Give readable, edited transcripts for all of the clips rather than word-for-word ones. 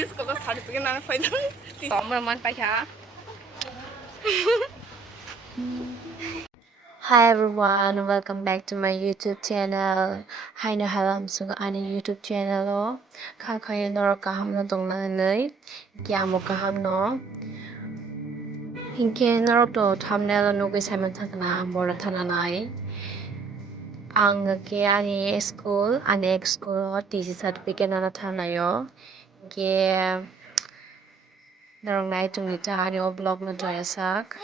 School ko certificate na pwede. Tama naman pa siya. Hi everyone, welcome back to my YouTube channel. Hi na halam suga ani YouTube channel o. Kha khayo nor kaham no dong na nei. Kyamo kaham no. Hinke nor to thumbnail no ge simon thakna bora thana nai. Ang ke ani school TC certificate na thana yo. Ke narong nai tung ni ta ani o blog no joya sak.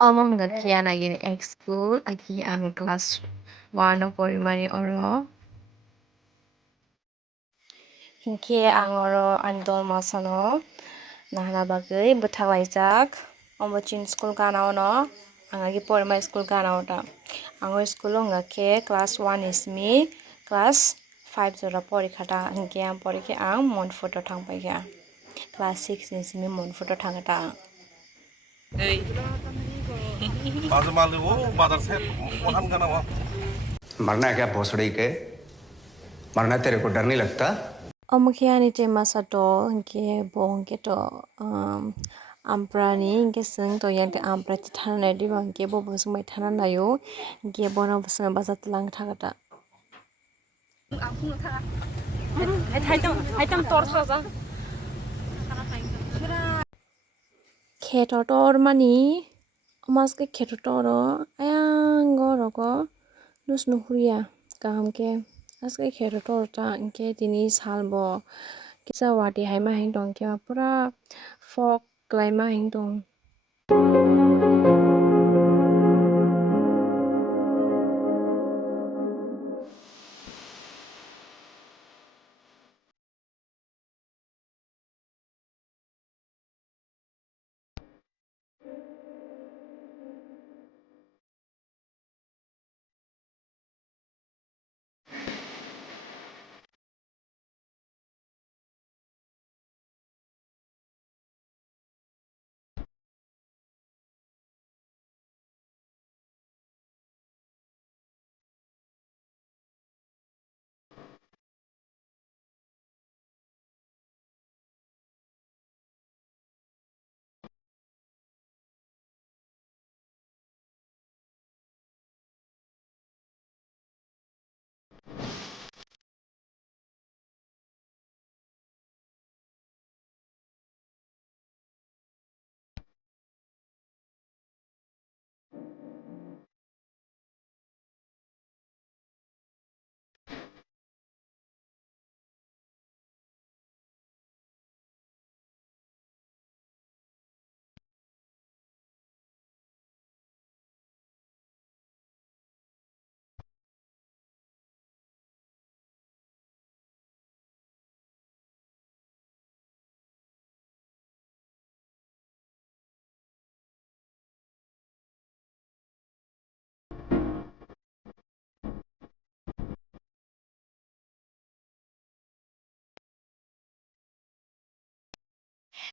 Omong nga kian agin school agi ang class 1 of primary oro. Hinke ang oro andol masano nahana bagai betalaijak ombochin school kana ono angagi primary school kana ota ango school nga ke class 1 ismi class 5 jora porikha ta hinke ang porikhe ang mon photo thangpai kha class 6 ismi mon photo thangata बाजू माल वो बादर से वहां का ना वो मरना है क्या भोसड़ी के मरना तेरे को डर नहीं लगता Omukiani te masato hinke bo hinke to amprani hinke sing to yang te ampra ti thana di bang ke bo bosung mai thana nayo hinke bono bosung bazat lang thagata Kheto tor mani omas ke kheto toro ayang gorogo nus nuhriya kaham ke aske kheto tor ta hinke tini salbo kisa wati haima hing dong ke pura fog klaima hing dong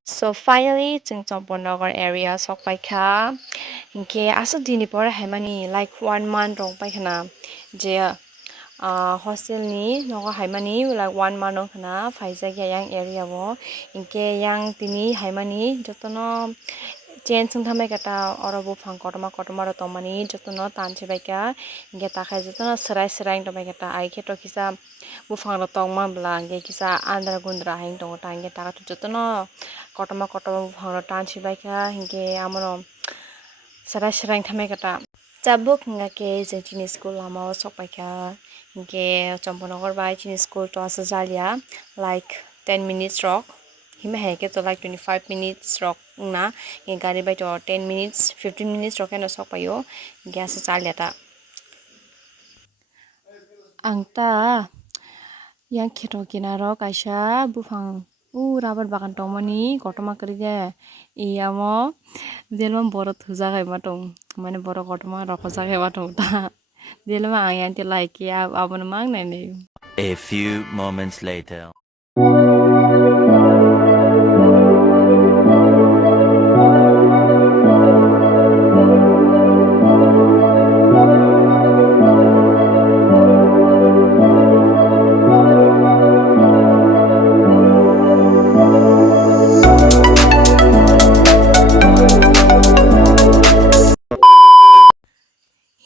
So finally, Tsing Nagar area sok pai kha hinke asa dini por haimani like 1 month rong pai khana je hostel ni nogo haimani like 1 month rong khana phaisa kya yang area wo hinke yang tini haimani jotono chen sung thamai kata oro bufang kotoma ro tomani jotono tanche baika hinke takhai jotono serai tomai kata ai kheto kisa bufang ro tongma bla hinke kisa andra gundra haing tongo ta hinke taka jotono kotoma bufang ro tanche baika hinke amoro serai thamai kata Cabuk nga ke chini school lama sopai kha hinke Champanagar bai chini school to asa jalia like 10 minutes rock hima heke to like 25 minutes rock na ye gari bai to 10 minutes 15 minutes rock na sopai yo gas jalia ta angta yang kheto kinaro kaisa bufang rubber bagan tomani kotoma krige iyamo delom boro thuja gai matong mana borok kotorma rok khojak heba tongta dilma ang yan ti like ya abon mang nai ni. A few moments later.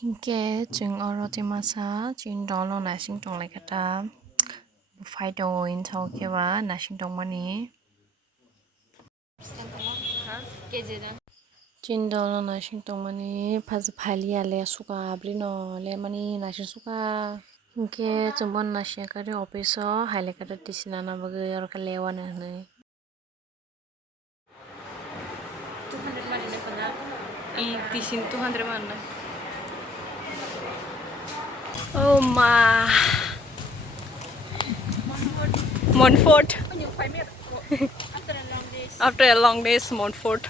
Hinke jeng oro ti masa chin dolo na sing tong lai kata phai do in thau ke ba na sing tong mani chin dolo na sing tong mani phas phali ale suka ablino le mani na sing suka hinke chumbon na sing kari office o haile kata tisina na bagi or ka lewa na nei 200 money na pala. Tisin 200 man na. Oh ma. Montfort. After a long day, Montfort.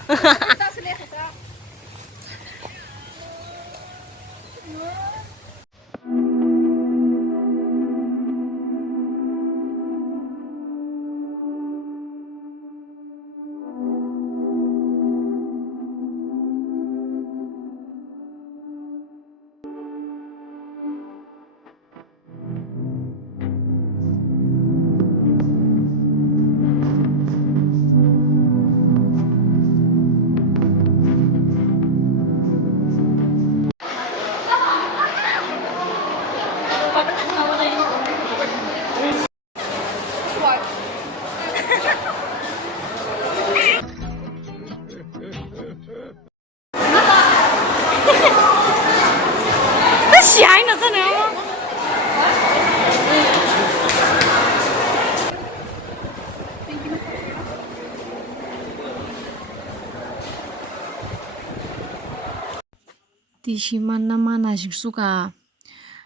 Tisiman nama nasik suka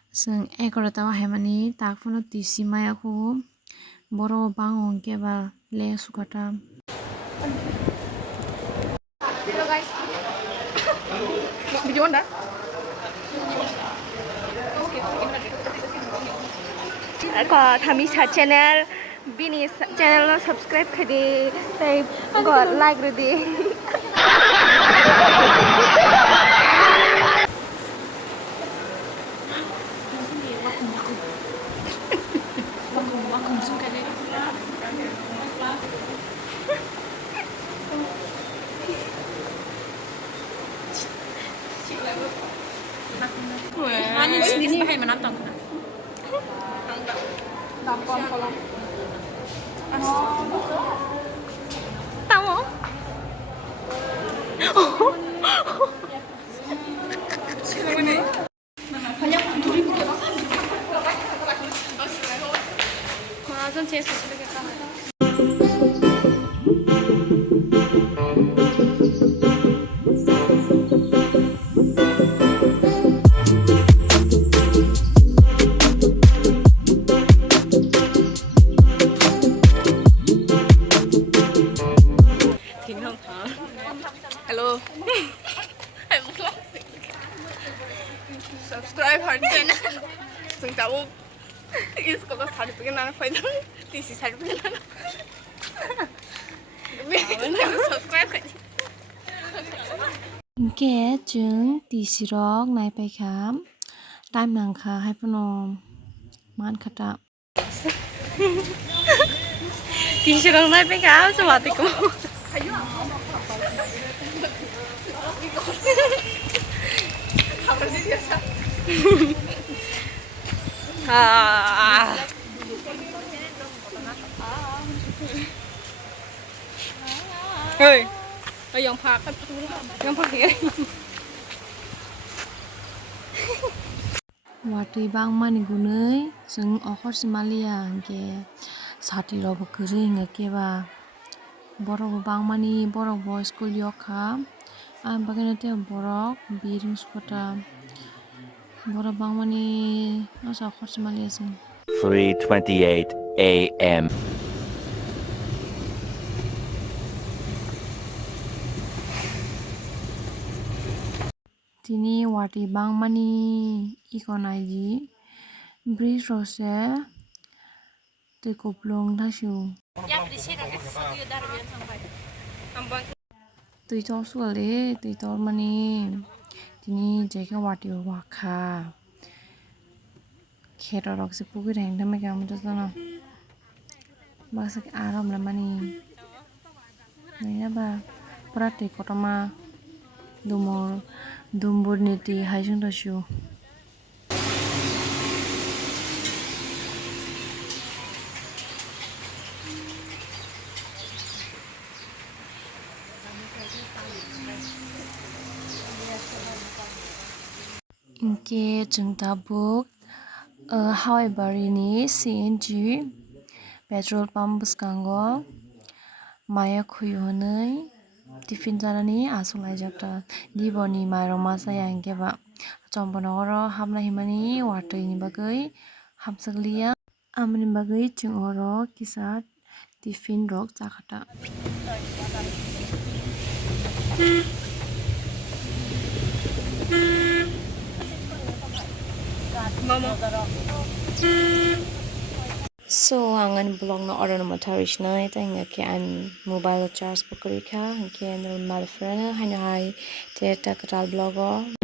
seng ekorata wa hemani takfuno tisimaya ku boro bangon keba le sukata Hello guys. Video on that. Ko thami sa channel bini channel subscribe khadi tai ko like rudi. 아니 지금 하면 안 된다. Tamo. 좀 제일 좋겠다. Hello. Subscribe our channel. Sungtabu. इसको तो साड़ी पे ना फायदा तीसरी साड़ी पे ना subscribe करिए Inke jeng tisirok nai pai kham time nang kha hai pano man khata तीसरी ना पे क्या सब बातें को Ơi, yang phạt cái wati bang mani gunei jeng okhor simalia ke sati ro bukuri nge ke ba borok bang mani borok bo school yok kha am bagane te borok biring skota borok bang mani asa okhor simalia jeng 3:28 a.m. tini wati bang mani ikonai ji bridge rose tui koplong thasiu tui tor suale tui tor mani tini jaga wati wakha kheto rok se pugi reng dame kam jana baksa aram la mani naya ba prati kotoma dumor dumbur niti haijung dasiu inke jeng tabuk hawai bari ni CNG petrol pump bwskango maya khuyo hinui tiffin janani asolai jakta diboni mairok masaya hingke ba chomponogor o habna himani watui ni bagui hapsakliya amoni bagui chwng oro kisa tiffin rok chakhata. So ang blog na order na matarish na ito nga ke an mobile charge pakurika ke normal friend hai na hai te ta katal blog o